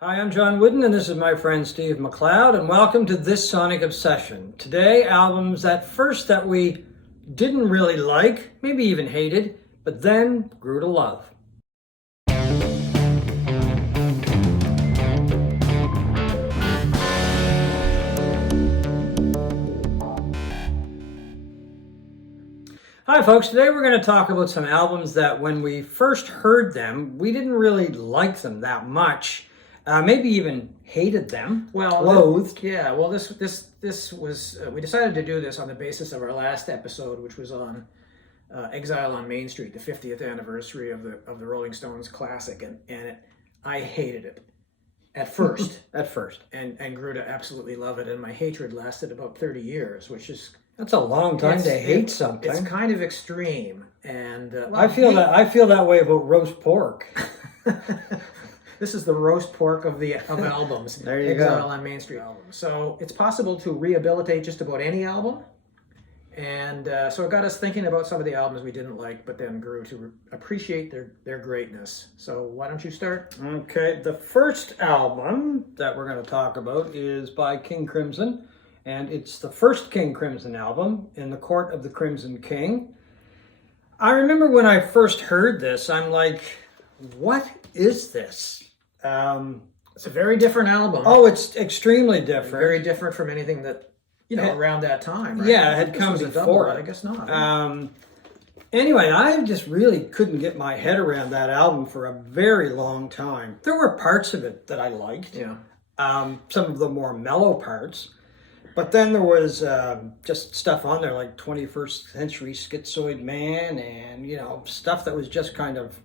Hi, I'm John Wooden, and this is my friend Steve McLeod, and welcome to This Sonic Obsession. Today, albums at first that we didn't really like, maybe even hated, but then grew to love. Hi folks, today we're going to talk about some albums that when we first heard them, we didn't really like them that much. Maybe even hated them, loathed. This was, we decided to do this on the basis of our last episode, which was on Exile on Main Street, the 50th anniversary of the Rolling Stones classic, I hated it at first. And grew to absolutely love it, and my hatred lasted about 30 years, which is... That's a long time to hate something. It's kind of extreme, and... I feel that way about roast pork. This is the roast pork of albums. There you Exile go. on Main Street albums. So it's possible to rehabilitate just about any album. And so it got us thinking about some of the albums we didn't like, but then grew to appreciate their greatness. So why don't you start? Okay, the first album that we're going to talk about is by King Crimson. And it's the first King Crimson album, In the Court of the Crimson King. I remember when I first heard this, I'm like, what is this? It's a very different album. Oh, it's extremely different. Very different from anything that, around that time, right? Yeah, it had come before. I guess not. Anyway, I just really couldn't get my head around that album for a very long time. There were parts of it that I liked. Yeah. Some of the more mellow parts. But then there was just stuff on there like 21st Century Schizoid Man and, stuff that was just kind of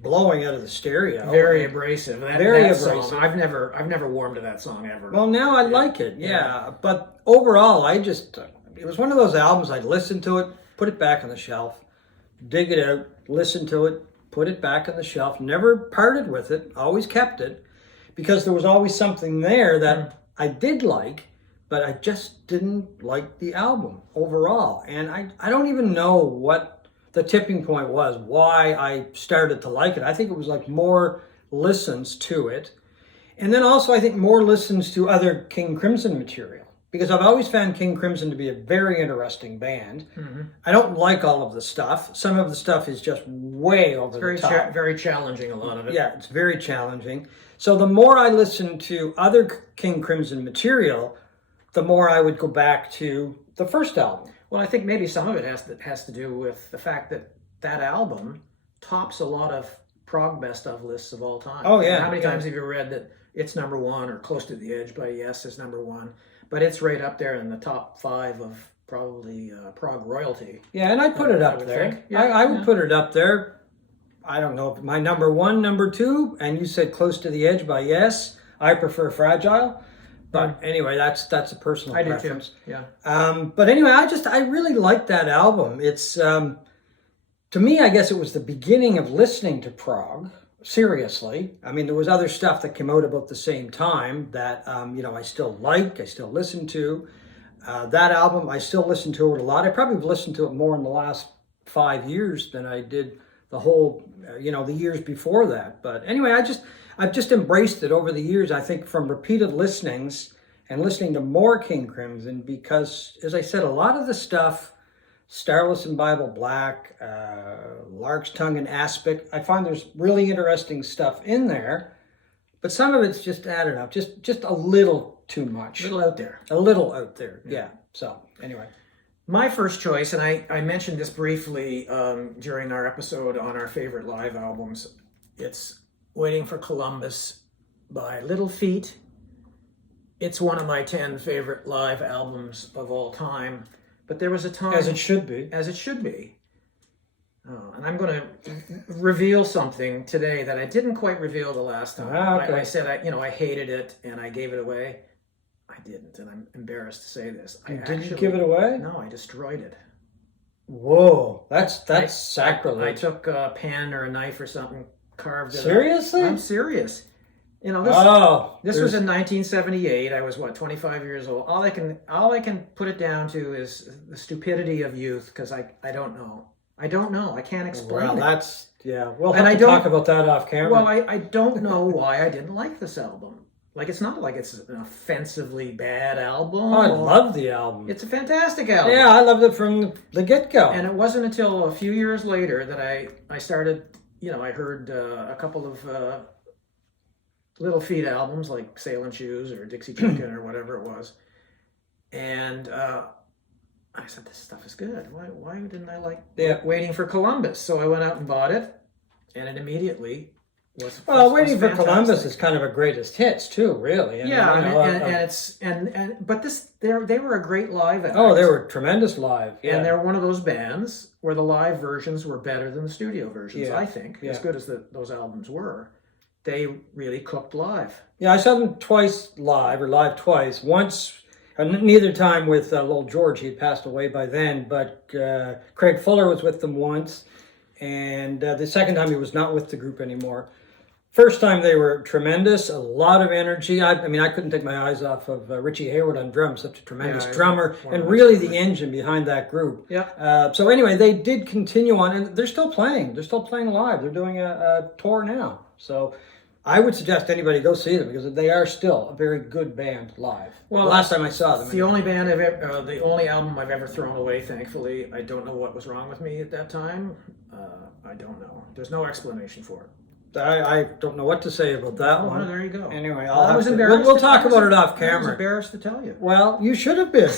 blowing out of the stereo. Very abrasive. Very abrasive. Song, I've never warmed to that song ever. Well, now I like it, yeah. But overall, it was one of those albums I'd listen to it, put it back on the shelf, dig it out, listen to it, put it back on the shelf, never parted with it, always kept it, because there was always something there that I did like, but I just didn't like the album overall. And I don't even know what the tipping point was, why I started to like it. I think it was like more listens to it. And then also I think more listens to other King Crimson material. Because I've always found King Crimson to be a very interesting band. Mm-hmm. I don't like all of the stuff. Some of the stuff is just way over the top. Very challenging, a lot of it. Yeah, it's very challenging. So the more I listen to other King Crimson material, the more I would go back to the first album. Well, I think maybe some of it has to do with the fact that album tops a lot of prog best of lists of all time. Oh, yeah. How many times have you read that it's number one or Close to the Edge by Yes is number one, but it's right up there in the top 5 of probably prog royalty. Yeah, and I put it up there. Yeah, I would put it up there. I don't know if my number 1, number 2, and you said Close to the Edge by Yes. I prefer Fragile. But anyway, that's a personal preference. I do too. Yeah. But anyway, I really liked that album. It's to me, I guess it was the beginning of listening to prog seriously. I mean, there was other stuff that came out about the same time that I still like, I still listen to. That album, I still listen to it a lot. I probably have listened to it more in the last 5 years than I did the whole, the years before that. But anyway, I've just embraced it over the years, I think, from repeated listenings and listening to more King Crimson, because, as I said, a lot of the stuff, Starless and Bible Black, Lark's Tongue and Aspic, I find there's really interesting stuff in there, but some of it's just, I don't know, just a little too much. A little out there. A little out there, yeah. So, anyway. My first choice, and I mentioned this briefly during our episode on our favorite live albums, it's Waiting for Columbus by Little Feat. It's one of my 10 favorite live albums of all time. But there was a time... As it should be. As it should be. Oh, and I'm going to reveal something today that I didn't quite reveal the last time. Okay. I said I hated it and I gave it away. I didn't, and I'm embarrassed to say this. Did you give it away? No, I destroyed it. Whoa, that's sacrilege. I took a pen or a knife or something, carved it. Seriously? I'm serious. This was in 1978. I was 25 years old. All I can put it down to is the stupidity of youth, because I don't know. I can't explain it. That's Yeah, we'll And have I to don't- talk about that off camera. Well, I don't know why I didn't like this album. Like, it's not like it's an offensively bad album. I love the album. It's a fantastic album. Yeah, I loved it from the get-go. And it wasn't until a few years later that I started, I heard a couple of Little Feat albums like Sailin' Shoes or Dixie Chicken or whatever it was. And I said, this stuff is good. Why didn't I like Waiting for Columbus? So I went out and bought it, and it immediately was. Well, was Waiting for fantastic. Columbus is kind of a greatest hits too, really. But they were a great live act. Oh, they were tremendous live. Yeah. And they're one of those bands where the live versions were better than the studio versions. Yeah. I think, as good as those albums were, they really cooked live. Yeah, I saw them twice live, or live twice. Once. Neither time with little George. He had passed away by then, but Craig Fuller was with them once, and the second time he was not with the group anymore. First time they were tremendous, a lot of energy. I mean, I couldn't take my eyes off of Richie Hayward on drums, such a tremendous drummer, and really the engine behind that group. Yeah. So anyway, they did continue on, and they're still playing. They're still playing live. They're doing a tour now. So I would suggest anybody go see them because they are still a very good band live. Well, last time I saw them, the only band the only album I've ever thrown away. Thankfully, I don't know what was wrong with me at that time. I don't know. There's no explanation for it. I don't know what to say about that one. Oh, there you go. Anyway, I was embarrassed. We'll talk about it off camera. I was embarrassed to tell you. Well, you should have been.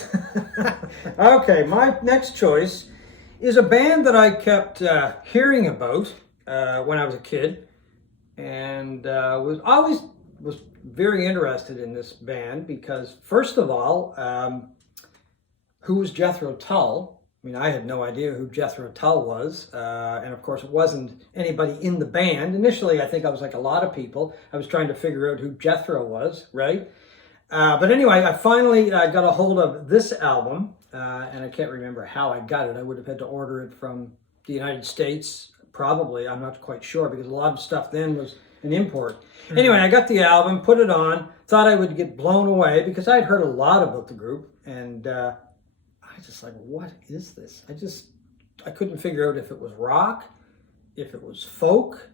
Okay, my next choice is a band that I kept hearing about when I was a kid, and was very interested in this band because, first of all, who was Jethro Tull? I mean, I had no idea who Jethro Tull was, and of course it wasn't anybody in the band. Initially, I think I was like a lot of people. I was trying to figure out who Jethro was, right? But anyway, I finally got a hold of this album, and I can't remember how I got it. I would have had to order it from the United States, probably. I'm not quite sure, because a lot of stuff then was an import. Mm-hmm. Anyway, I got the album, put it on, thought I would get blown away, because I'd heard a lot about the group, and I just like, what is this? I couldn't figure out if it was rock, if it was folk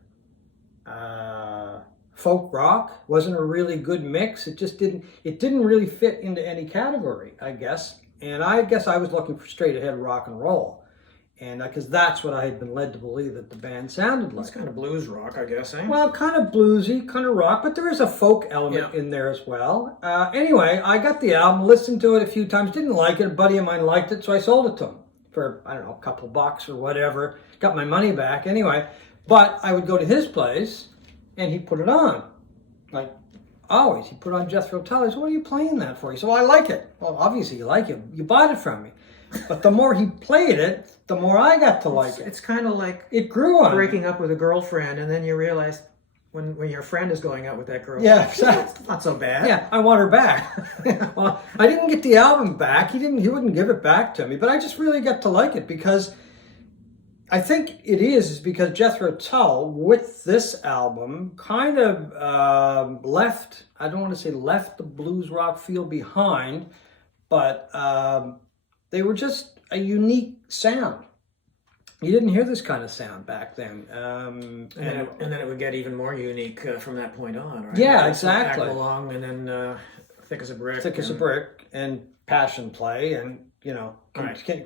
rock. Wasn't a really good mix. It didn't really fit into any category, I guess. And I guess I was looking for straight ahead rock and roll. And because that's what I had been led to believe that the band sounded like. It's kind of blues rock, I guess, eh? Well, kind of bluesy, kind of rock, but there is a folk element in there as well. Anyway, I got the album, listened to it a few times, didn't like it. A buddy of mine liked it, so I sold it to him for, I don't know, a couple bucks or whatever. Got my money back anyway. But I would go to his place, and he put it on. Like, always. He put on Jethro Tull. I said, what are you playing that for? He said, well, I like it. Well, obviously you like it. You bought it from me. But the more he played it, the more I got to like it. It's kind of like it grew on breaking up with a girlfriend, and then you realize when your friend is going out with that girl, yeah, exactly. It's not so bad. Yeah, I want her back. Well, I didn't get the album back. He wouldn't give it back to me, but I just really got to like it because I think it is because Jethro Tull with this album kind of left. I don't want to say left the blues rock feel behind, but they were just a unique sound. You didn't hear this kind of sound back then. And then it would get even more unique from that point on, right? Yeah, exactly. Act Along, and then Thick as a Brick. Thick as a Brick, and Passion Play, and,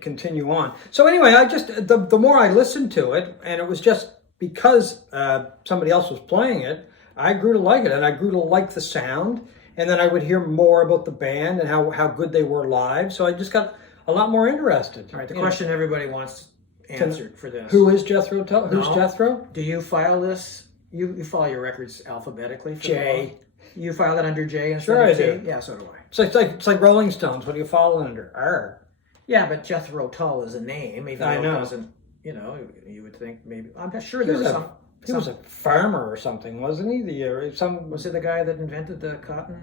continue on. So anyway, I just, the more I listened to it, and it was just because somebody else was playing it, I grew to like it, and I grew to like the sound, and then I would hear more about the band and how good they were live, so I just got a lot more interested. All right, the question everybody wants answered for this. Who is Jethro Tull? Who's Jethro? Do you file this? You file your records alphabetically? J. You file it under J instead sure of I T? do. Yeah, so do I. So it's like Rolling Stones. What do you follow under? R. Yeah, but Jethro Tull is a name, even though it doesn't, you would think maybe. I'm not sure there's some. He was a farmer or something, wasn't he? Was it the guy that invented the cotton?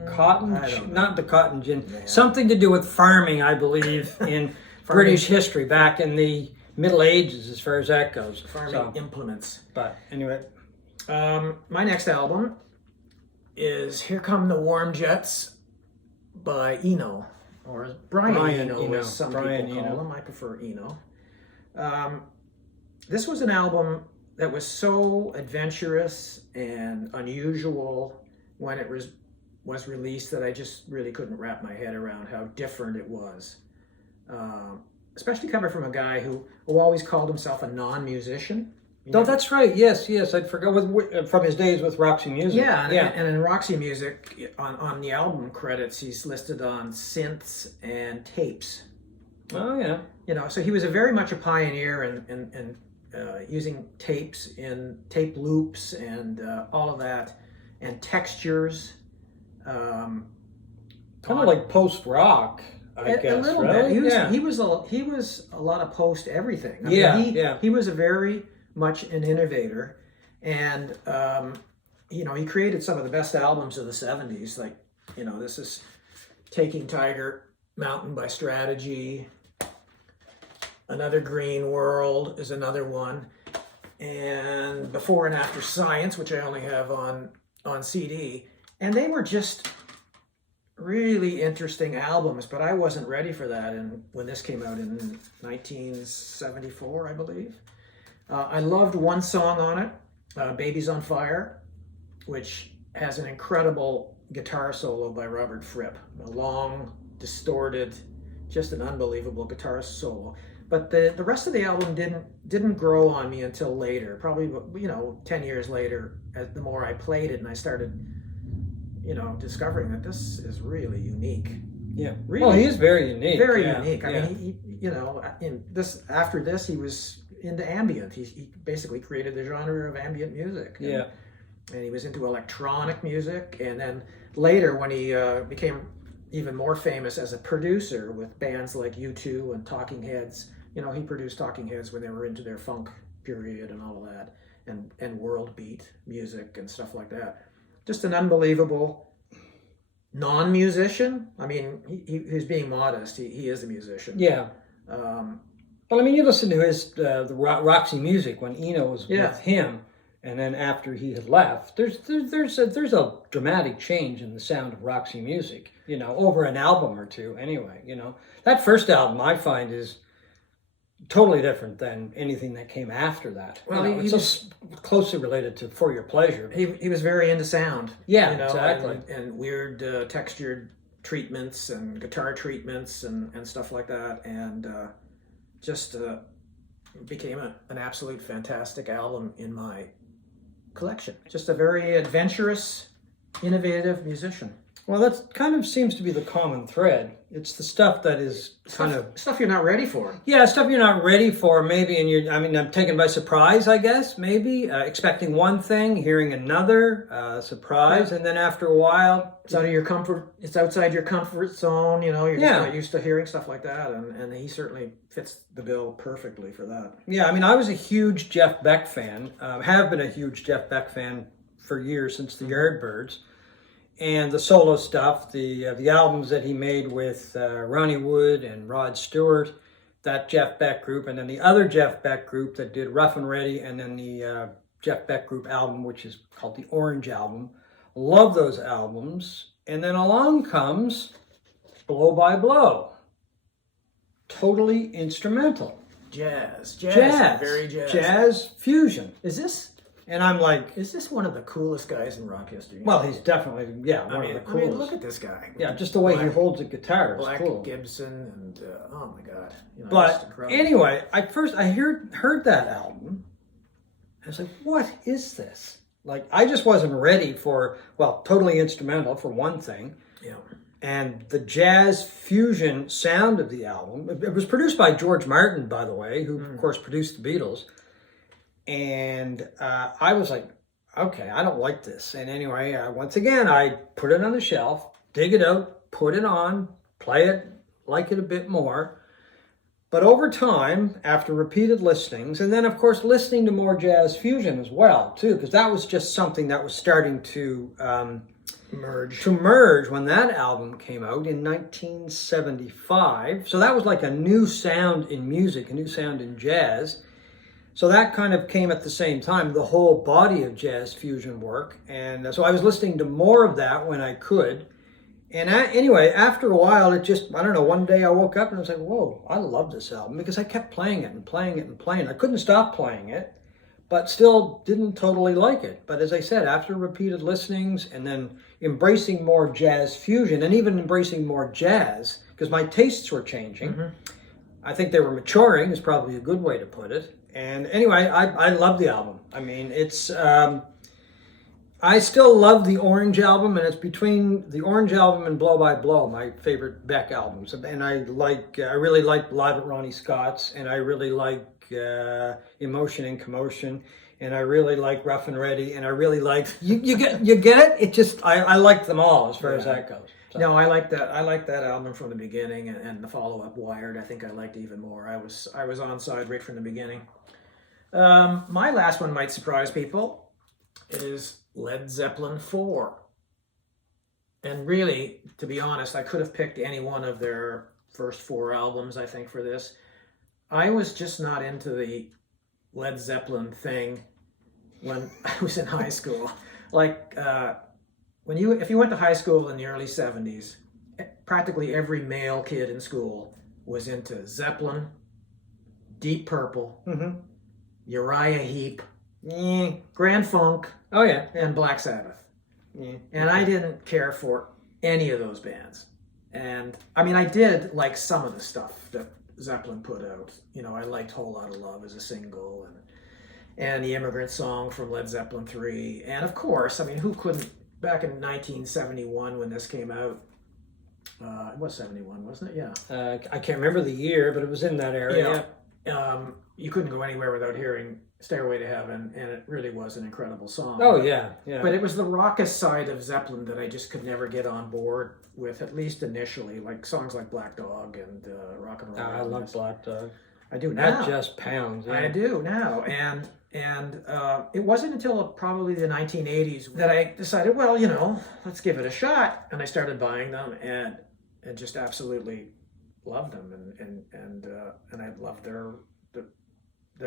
Not the cotton gin. Yeah. Something to do with farming, I believe, in British history back in the Middle Ages, as far as that goes. Farming implements. But anyway, my next album is "Here Come the Warm Jets" by Eno, or Brian Eno, as some people call him. I prefer Eno. This was an album that was so adventurous and unusual when it was released that I just really couldn't wrap my head around how different it was. Especially coming from a guy who always called himself a non-musician. No, that's right. Yes, I'd forgot from his days with Roxy Music. Yeah, and in Roxy Music, on the album credits, he's listed on synths and tapes. Oh, yeah. You know, so he was very much a pioneer in using tapes in tape loops and all of that, and textures. Kind of like post-rock, I guess, a little right? bit. He was a lot of post everything. I mean, he was a very much an innovator, and you know, he created some of the best albums of the 70s. Like, you know, this is Taking Tiger Mountain by Strategy. Another Green World is another one, and Before and After Science, which I only have on CD, and they were just really interesting albums, but I wasn't ready for that. And when this came out in 1974, I believe, I loved one song on it, Baby's on Fire, which has an incredible guitar solo by Robert Fripp, a long, distorted, just an unbelievable guitar solo. But the rest of the album didn't grow on me until later, probably, you know, 10 years later, as the more I played it and I started, you know, discovering that this is really unique. Yeah. Really, well, he is very unique. Very unique. I mean, he, you know, after this, he was into ambient. He basically created the genre of ambient music. And he was into electronic music. And then later, when he became even more famous as a producer with bands like U2 and Talking Heads, you know, he produced Talking Heads when they were into their funk period and all of that, and world beat music and stuff like that. Just an unbelievable non-musician. I mean, he's being modest. He is a musician. Yeah. Well, I mean, you listen to his the Roxy Music when Eno was with him, and then after he had left, there's a dramatic change in the sound of Roxy Music. You know, over an album or two. Anyway, you know, that first album I find is totally different than anything that came after that. Well, you know, it's so closely related to For Your Pleasure. He was very into sound. Yeah, you know, exactly. And weird textured treatments and guitar treatments and stuff like that, and just became an absolute fantastic album in my collection. Just a very adventurous, innovative musician. Well, that kind of seems to be the common thread. It's the stuff that is stuff you're not ready for. Yeah, stuff you're not ready for, maybe, and I'm taken by surprise, I guess, maybe, expecting one thing, hearing another, surprise, and then after a while... It's outside your comfort zone, you know, you're just not used to hearing stuff like that, and he certainly fits the bill perfectly for that. Yeah, I mean, I was a huge Jeff Beck fan, have been a huge Jeff Beck fan for years, since the Yardbirds. And the solo stuff, the albums that he made with Ronnie Wood and Rod Stewart, that Jeff Beck group, and then the other Jeff Beck group that did Rough and Ready, and then the Jeff Beck group album, which is called the Orange Album. Love those albums. And then along comes Blow by Blow. Totally instrumental. Jazz. Very jazz. Jazz fusion. And I'm like... Is this one of the coolest guys in rock history? Well, he's definitely, one of the coolest. I mean, look at this guy. Yeah, just the way he holds a guitar is cool. Gibson, and oh my God. You know, but anyway, I heard that album. I was like, what is this? Like, I just wasn't ready for, totally instrumental for one thing. Yeah. And the jazz fusion sound of the album, it was produced by George Martin, by the way, who, of course, produced the Beatles. And I was like, okay, I don't like this. And anyway, once again, I put it on the shelf, dig it out, put it on, play it, like it a bit more. But over time, after repeated listenings, and then, of course, listening to more jazz fusion as well, too, because that was just something that was starting to merge when that album came out in 1975. So that was like a new sound in music, a new sound in jazz. So that kind of came at the same time, the whole body of jazz fusion work. And so I was listening to more of that when I could. And anyway, after a while, it just, I don't know, one day I woke up and I was like, whoa, I love this album, because I kept playing it and playing it and playing it. I couldn't stop playing it. but still didn't totally like it. But as I said, after repeated listenings and then embracing more jazz fusion and even embracing more jazz, because my tastes were changing, I think they were maturing is probably a good way to put it. And anyway, I love the album. I mean, it's I still love the Orange album, and it's between the Orange album and Blow by Blow, my favorite Beck albums. And I really like Live at Ronnie Scott's, and I really like Emotion and Commotion, and I really like Rough and Ready, and I really like you get it. It just I like them all as far as that goes. So. No, I like that album from the beginning, and the follow-up Wired. I think I liked even more. I was on side right from the beginning. My last one might surprise people. It is Led Zeppelin IV. And really, to be honest, I could have picked any one of their first 4 albums, I think, for this. I was just not into the Led Zeppelin thing when I was in high school. Like, if you went to high school in the early 70s, practically every male kid in school was into Zeppelin, Deep Purple, Uriah Heep, Grand Funk, and Black Sabbath. And I didn't care for any of those bands. And I mean, I did like some of the stuff that Zeppelin put out. You know, I liked Whole Lotta Love as a single, and the Immigrant Song from Led Zeppelin III. And of course, I mean, who couldn't, back in 1971 when this came out, it was 71, wasn't it? Yeah. I can't remember the year, but it was in that area. You couldn't go anywhere without hearing Stairway to Heaven, and it really was an incredible song. Oh, yeah. But it was the raucous side of Zeppelin that I just could never get on board with, at least initially, like songs like Black Dog and Rock and Roll. I love Black Dog. I do now. That just pounds. Yeah. I do now. And it wasn't until probably the 1980s that I decided, well, you know, let's give it a shot. And I started buying them and just absolutely loved them. And I loved their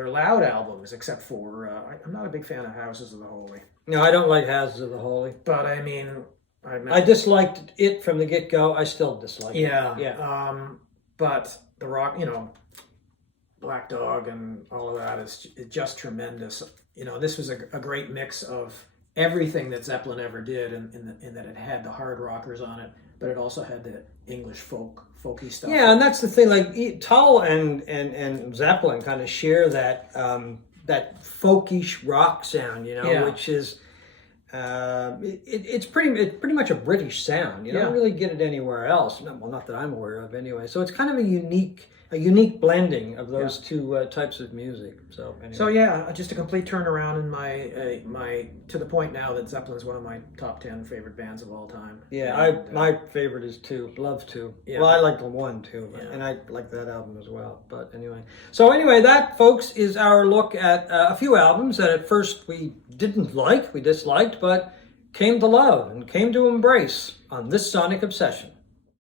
Loud albums, except for I'm not a big fan of Houses of the Holy. No, I don't like Houses of the Holy. But I mean, I disliked it from the get-go. I still dislike it. Yeah. But the rock, you know, Black Dog and all of that is just tremendous. You know, this was a great mix of everything that Zeppelin ever did, in that it had the hard rockers on it, but it also had the English folky stuff. Yeah, and that's the thing. Like Tull and Zeppelin kind of share that that folkish rock sound, you know, which is it's pretty much a British sound. You don't really get it anywhere else. Well, not that I'm aware of, anyway. So it's kind of a unique blending of those two types of music. So anyway. So yeah, just a complete turnaround in my to the point now that Zeppelin is one of my top 10 favorite bands of all time. Yeah, my favorite is 2, Love 2. Yeah. Well, I like the 1 too, and I like that album as well. But anyway, that, folks, is our look at a few albums that at first we didn't like, we disliked, but came to love and came to embrace on this Sonic Obsession.